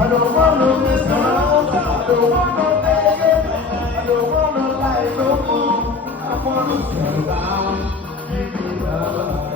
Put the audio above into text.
I don't want to miss around, I don't want to beg it, I don't want to lie no more. I want to settle down, give me love.